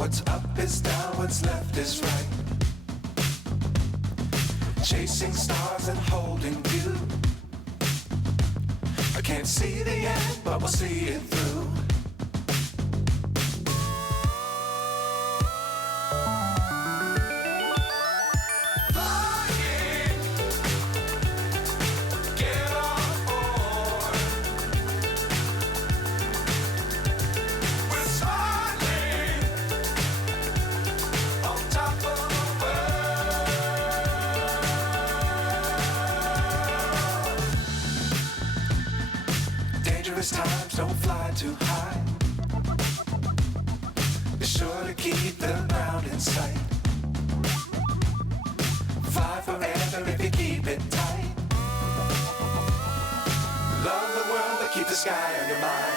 What's up is down, what's left is right. Chasing stars and holding you. I can't see the end, but we'll see it through. Times don't fly too high. Be sure to keep the ground in sight. Fly forever if you keep it tight. Love the world but keep the sky on your mind.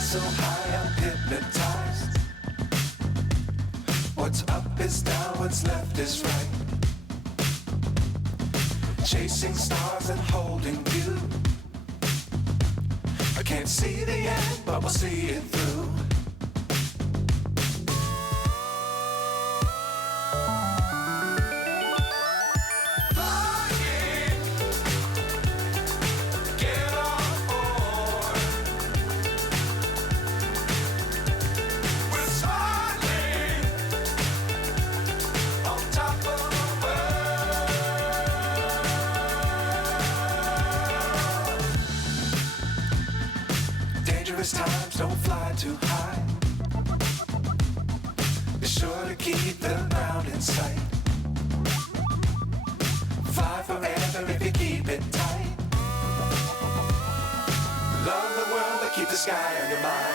So high I'm hypnotized. What's up is down, what's left is right. Chasing stars and holding you. I can't see the end, but we'll see it through. Times don't fly too high. Be sure to keep the ground in sight. Fly forever if you keep it tight. Love the world but keep the sky on your mind.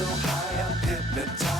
So high